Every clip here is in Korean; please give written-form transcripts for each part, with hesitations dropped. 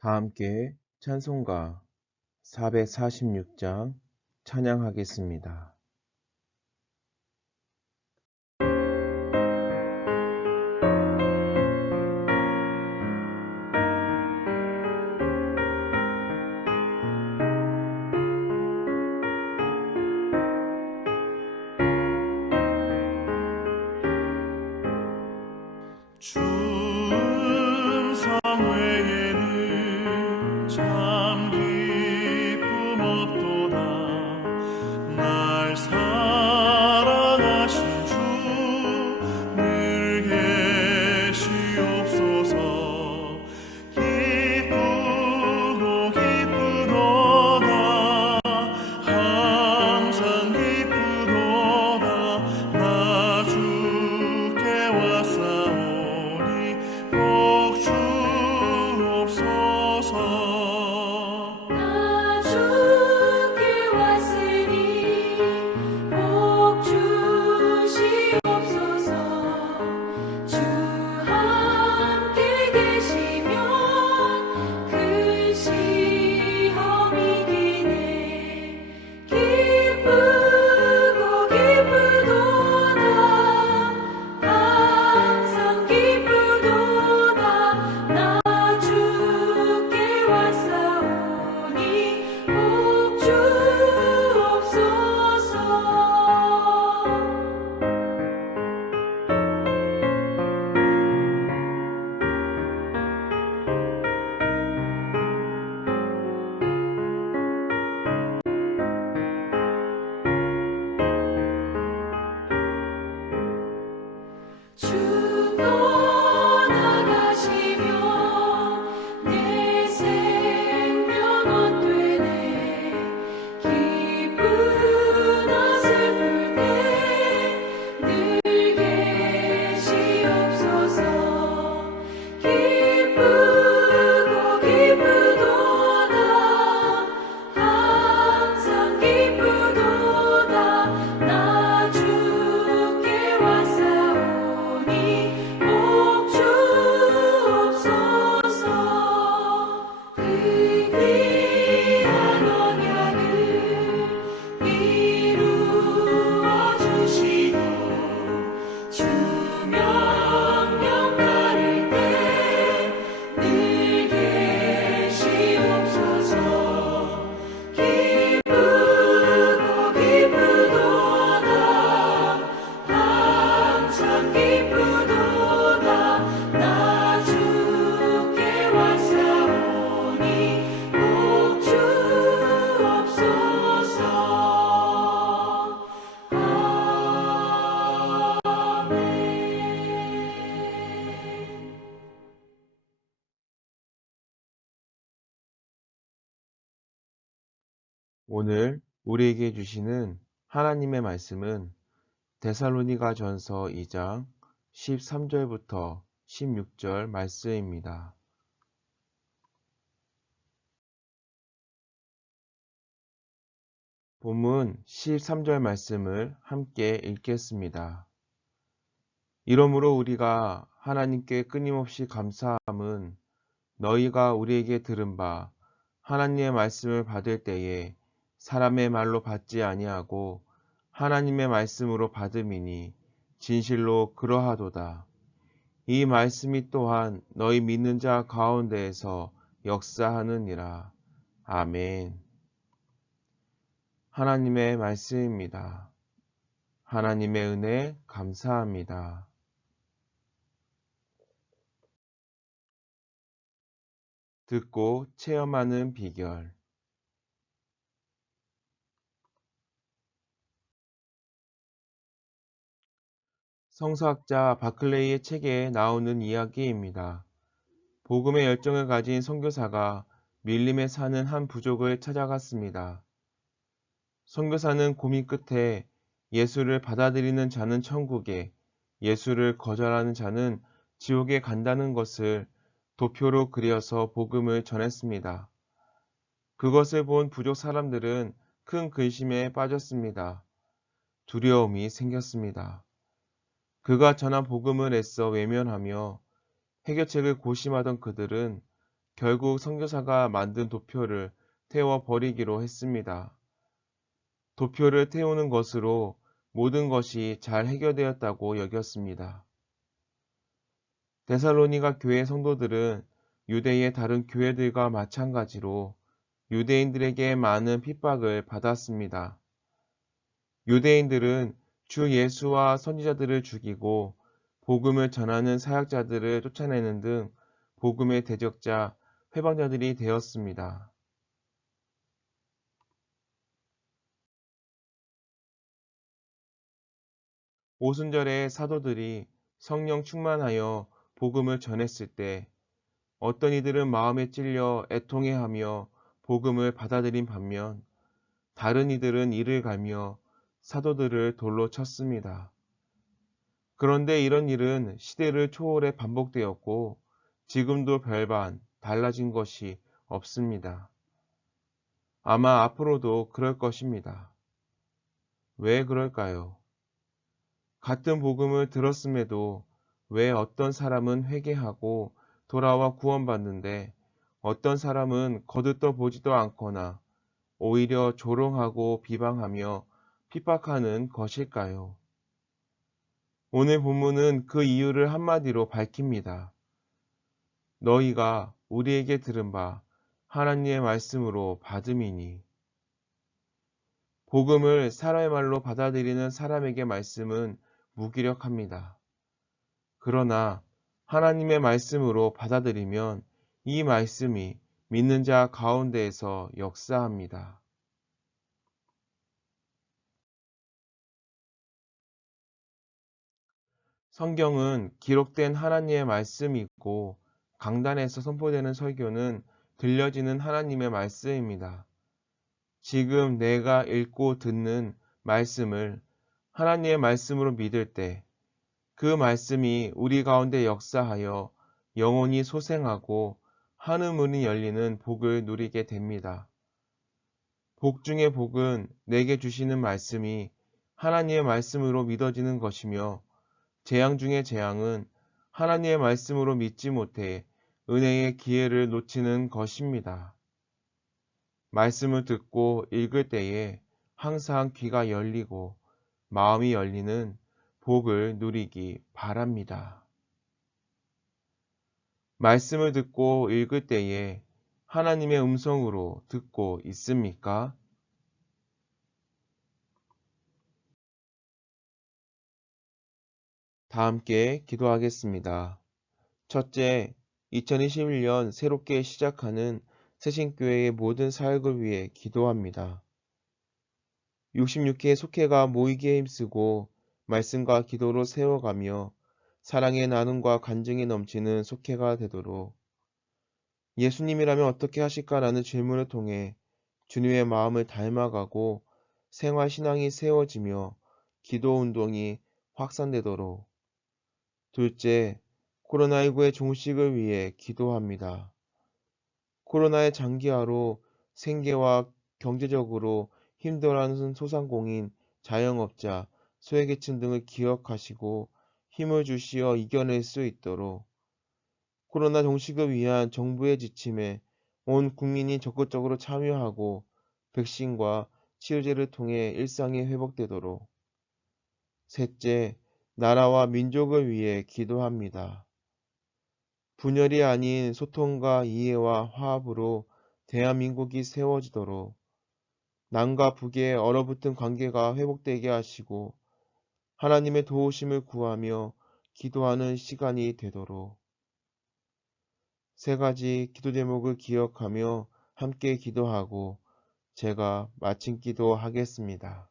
다 함께 찬송가 446장 찬양하겠습니다. 충성 외에는 참 기쁨 없도다. 날 사랑하신 주 늘 계시옵소서. 기쁘고 기쁘도다. 항상 기쁘도다. 나 주께 왔사오니 복 주옵소서. 나 주께 왔으니 복 주시옵소서. 주 함께 계시면 큰 시험이 기네. 기쁘고 기쁘도다. 항상 기쁘도다. 나 주께 왔사오니 복 주옵소서. 주 떠나가시면 내 생명 헛되네. 기쁘나 슬플 때 늘 계시옵소서. 기쁘고 기쁘도다. 항상 기쁘도다. 나 주께 왔사오니 복 주옵소서. 그 귀한 언약을 이루어 주시고 주 명령 따를 때 늘 계시옵소서. 기쁘고 기쁘도다. 항상 기쁘도다. 나 주께 왔사오니 복 주옵소서. 아멘. 오늘 우리에게 주시는 하나님의 말씀은 데살로니가전서 2장 13절부터 16절 말씀입니다. 본문 13절 말씀을 함께 읽겠습니다. 이러므로 우리가 하나님께 끊임없이 감사함은 너희가 우리에게 들은 바 하나님의 말씀을 받을 때에 사람의 말로 받지 아니하고 하나님의 말씀으로 받음이니 진실로 그러하도다. 이 말씀이 또한 너희 믿는 자 가운데에서 역사하느니라. 아멘. 하나님의 말씀입니다. 하나님의 은혜 감사합니다. 듣고 체험하는 비결. 성서학자 바클레이의 책에 나오는 이야기입니다. 복음의 열정을 가진 선교사가 밀림에 사는 한 부족을 찾아갔습니다. 선교사는 고민 끝에 예수를 받아들이는 자는 천국에, 예수를 거절하는 자는 지옥에 간다는 것을 도표로 그려서 복음을 전했습니다. 그것을 본 부족 사람들은 큰 근심에 빠졌습니다. 두려움이 생겼습니다. 그가 전한 복음을 애써 외면하며 해결책을 고심하던 그들은 결국 선교사가 만든 도표를 태워 버리기로 했습니다. 도표를 태우는 것으로 모든 것이 잘 해결되었다고 여겼습니다. 데살로니가 교회 성도들은 유대의 다른 교회들과 마찬가지로 유대인들에게 많은 핍박을 받았습니다. 유대인들은 주 예수와 선지자들을 죽이고 복음을 전하는 사역자들을 쫓아내는 등 복음의 대적자, 회방자들이 되었습니다. 오순절에 사도들이 성령 충만하여 복음을 전했을 때 어떤 이들은 마음에 찔려 애통해하며 복음을 받아들인 반면 다른 이들은 이를 갈며 사도들을 돌로 쳤습니다. 그런데 이런 일은 시대를 초월해 반복되었고 지금도 별반 달라진 것이 없습니다. 아마 앞으로도 그럴 것입니다. 왜 그럴까요? 같은 복음을 들었음에도 왜 어떤 사람은 회개하고 돌아와 구원받는데 어떤 사람은 거들떠 보지도 않거나 오히려 조롱하고 비방하며 핍박하는 것일까요? 오늘 본문은 그 이유를 한마디로 밝힙니다. 너희가 우리에게 들은 바 하나님의 말씀으로 받음이니. 복음을 사람의 말로 받아들이는 사람에게 말씀은 무기력합니다. 그러나 하나님의 말씀으로 받아들이면 이 말씀이 믿는 자 가운데에서 역사합니다. 성경은 기록된 하나님의 말씀이고 강단에서 선포되는 설교는 들려지는 하나님의 말씀입니다. 지금 내가 읽고 듣는 말씀을 하나님의 말씀으로 믿을 때 그 말씀이 우리 가운데 역사하여 영혼이 소생하고 하늘 문이 열리는 복을 누리게 됩니다. 복 중의 복은 내게 주시는 말씀이 하나님의 말씀으로 믿어지는 것이며 재앙 중의 재앙은 하나님의 말씀으로 믿지 못해 은혜의 기회를 놓치는 것입니다. 말씀을 듣고 읽을 때에 항상 귀가 열리고 마음이 열리는 복을 누리기 바랍니다. 말씀을 듣고 읽을 때에 하나님의 음성으로 듣고 있습니까? 다 함께 기도하겠습니다. 첫째, 2021년 새롭게 시작하는 새신교회의 모든 사역을 위해 기도합니다. 66회 속회가 모이기에 힘쓰고 말씀과 기도로 세워가며 사랑의 나눔과 간증이 넘치는 속회가 되도록 예수님이라면 어떻게 하실까라는 질문을 통해 주님의 마음을 닮아가고 생활신앙이 세워지며 기도운동이 확산되도록 둘째, 코로나19의 종식을 위해 기도합니다. 코로나의 장기화로 생계와 경제적으로 힘들어하는 소상공인, 자영업자, 소외계층 등을 기억하시고 힘을 주시어 이겨낼 수 있도록 코로나 종식을 위한 정부의 지침에 온 국민이 적극적으로 참여하고 백신과 치료제를 통해 일상이 회복되도록 셋째, 나라와 민족을 위해 기도합니다. 분열이 아닌 소통과 이해와 화합으로 대한민국이 세워지도록 남과 북의 얼어붙은 관계가 회복되게 하시고 하나님의 도우심을 구하며 기도하는 시간이 되도록 세 가지 기도 제목을 기억하며 함께 기도하고 제가 마친 기도하겠습니다.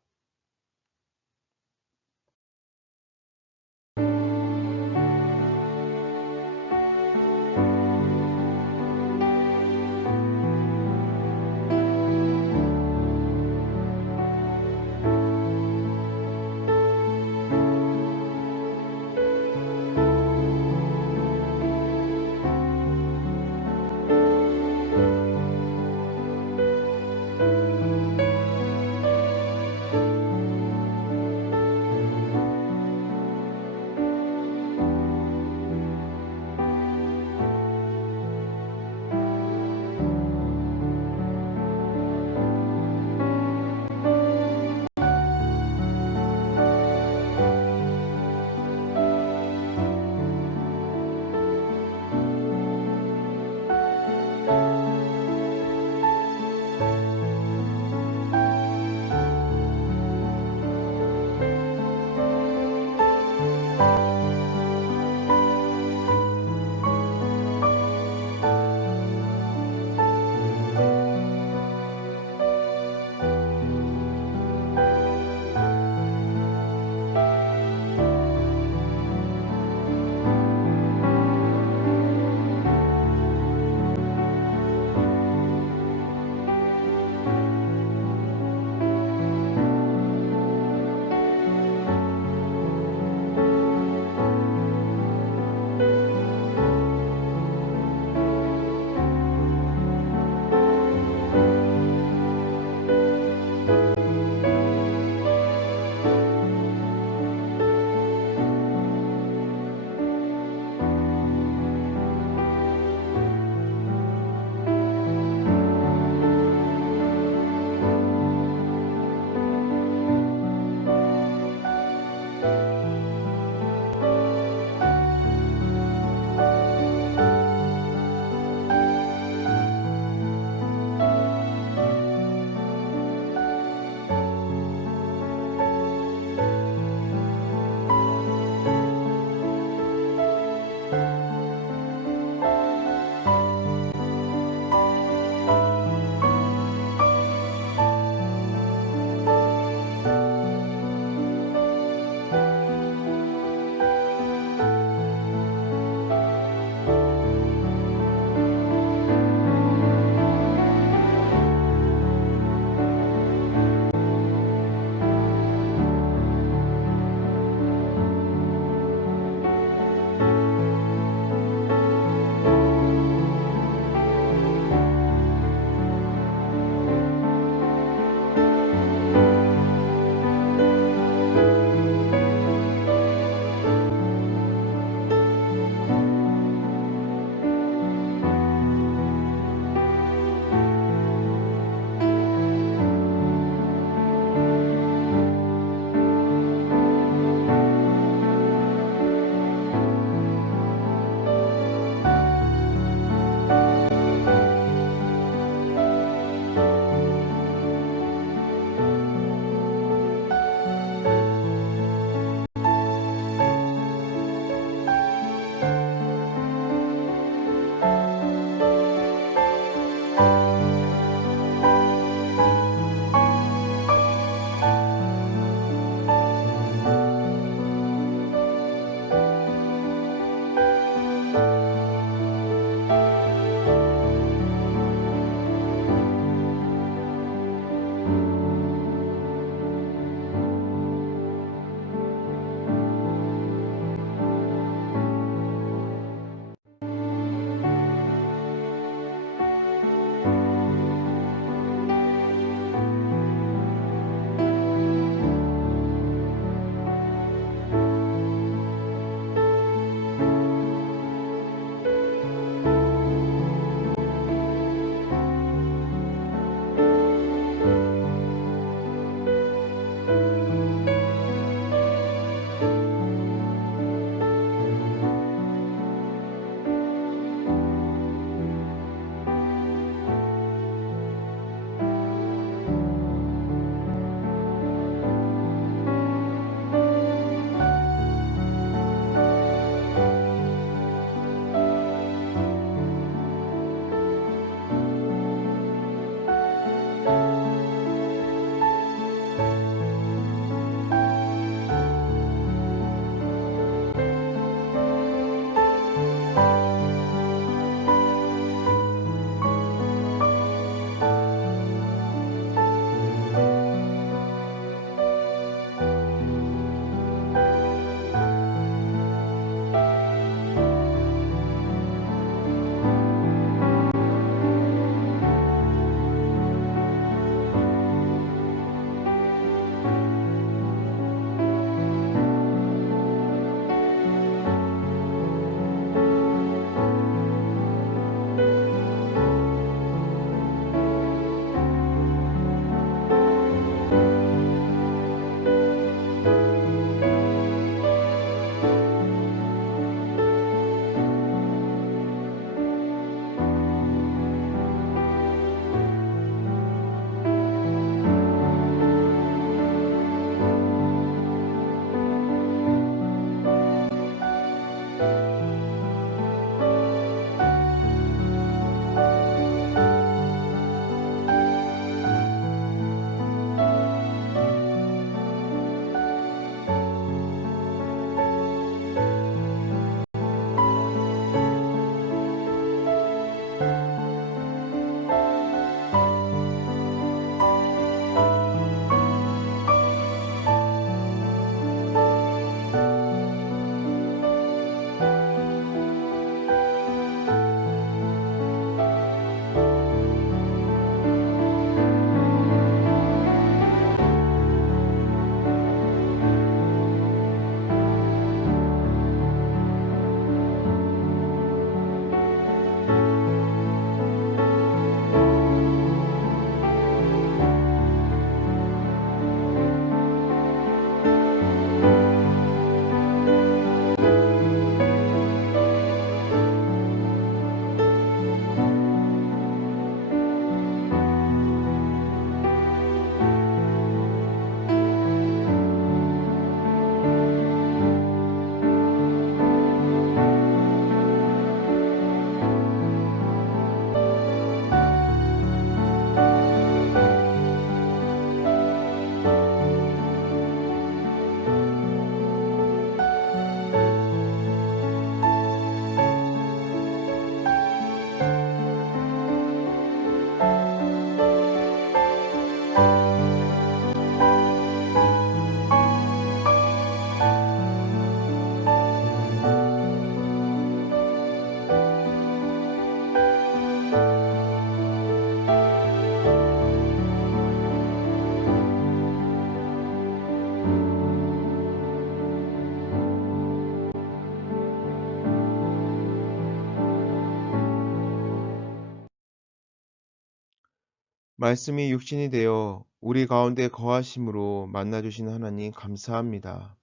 말씀이 육신이 되어 우리 가운데 거하심으로 만나주신 하나님 감사합니다.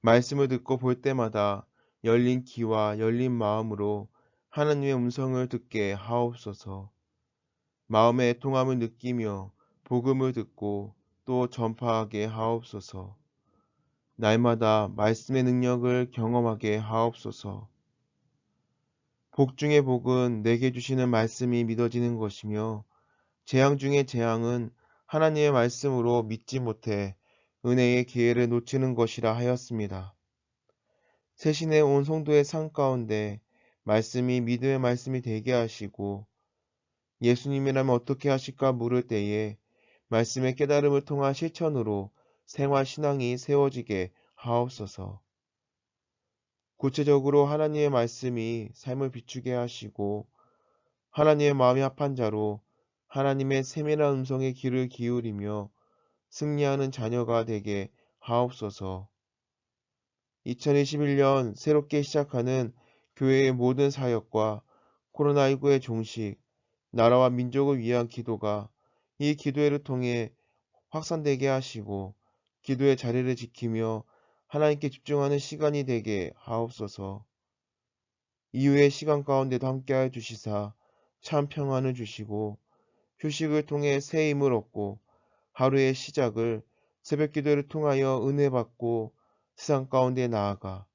말씀을 듣고 볼 때마다 열린 귀와 열린 마음으로 하나님의 음성을 듣게 하옵소서. 마음의 애통함을 느끼며 복음을 듣고 또 전파하게 하옵소서. 날마다 말씀의 능력을 경험하게 하옵소서. 복 중의 복은 내게 주시는 말씀이 믿어지는 것이며 재앙 중의 재앙은 하나님의 말씀으로 믿지 못해 은혜의 기회를 놓치는 것이라 하였습니다. 새신에 온 성도의 삶 가운데 말씀이 믿음의 말씀이 되게 하시고 예수님이라면 어떻게 하실까 물을 때에 말씀의 깨달음을 통한 실천으로 생활 신앙이 세워지게 하옵소서. 구체적으로 하나님의 말씀이 삶을 비추게 하시고 하나님의 마음이 합한 자로 하나님의 세밀한 음성에 귀를 기울이며 승리하는 자녀가 되게 하옵소서. 2021년 새롭게 시작하는 교회의 모든 사역과 코로나19의 종식, 나라와 민족을 위한 기도가 이 기도회를 통해 확산되게 하시고 기도의 자리를 지키며 하나님께 집중하는 시간이 되게 하옵소서. 이후의 시간 가운데도 함께하여 주시사 참 평안을 주시고 휴식을 통해 새 힘을 얻고 하루의 시작을 새벽 기도를 통하여 은혜 받고 세상 가운데 나아가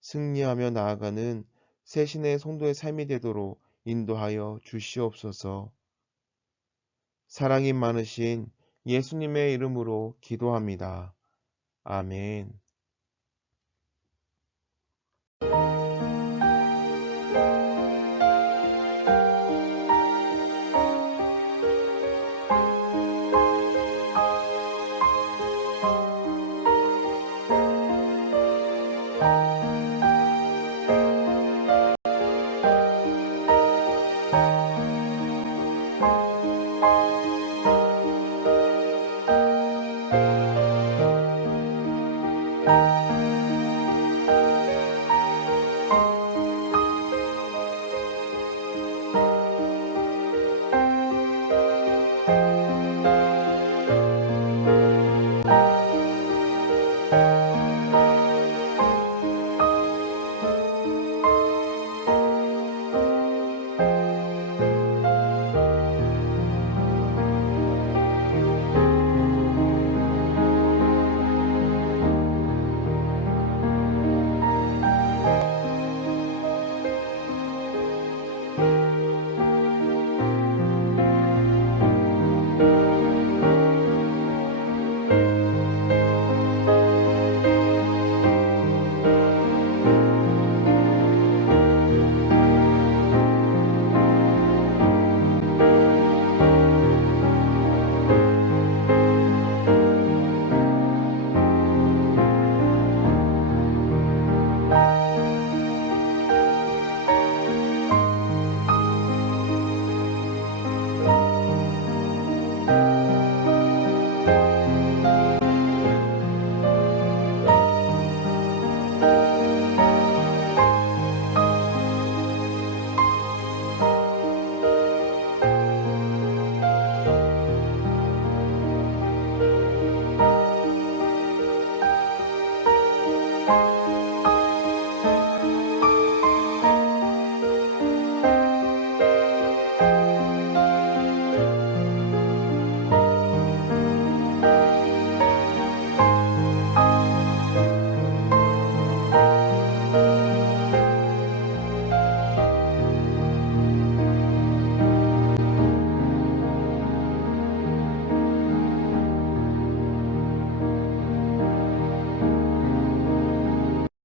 승리하며 나아가는 새신의 성도의 삶이 되도록 인도하여 주시옵소서. 사랑이 많으신 예수님의 이름으로 기도합니다. 아멘.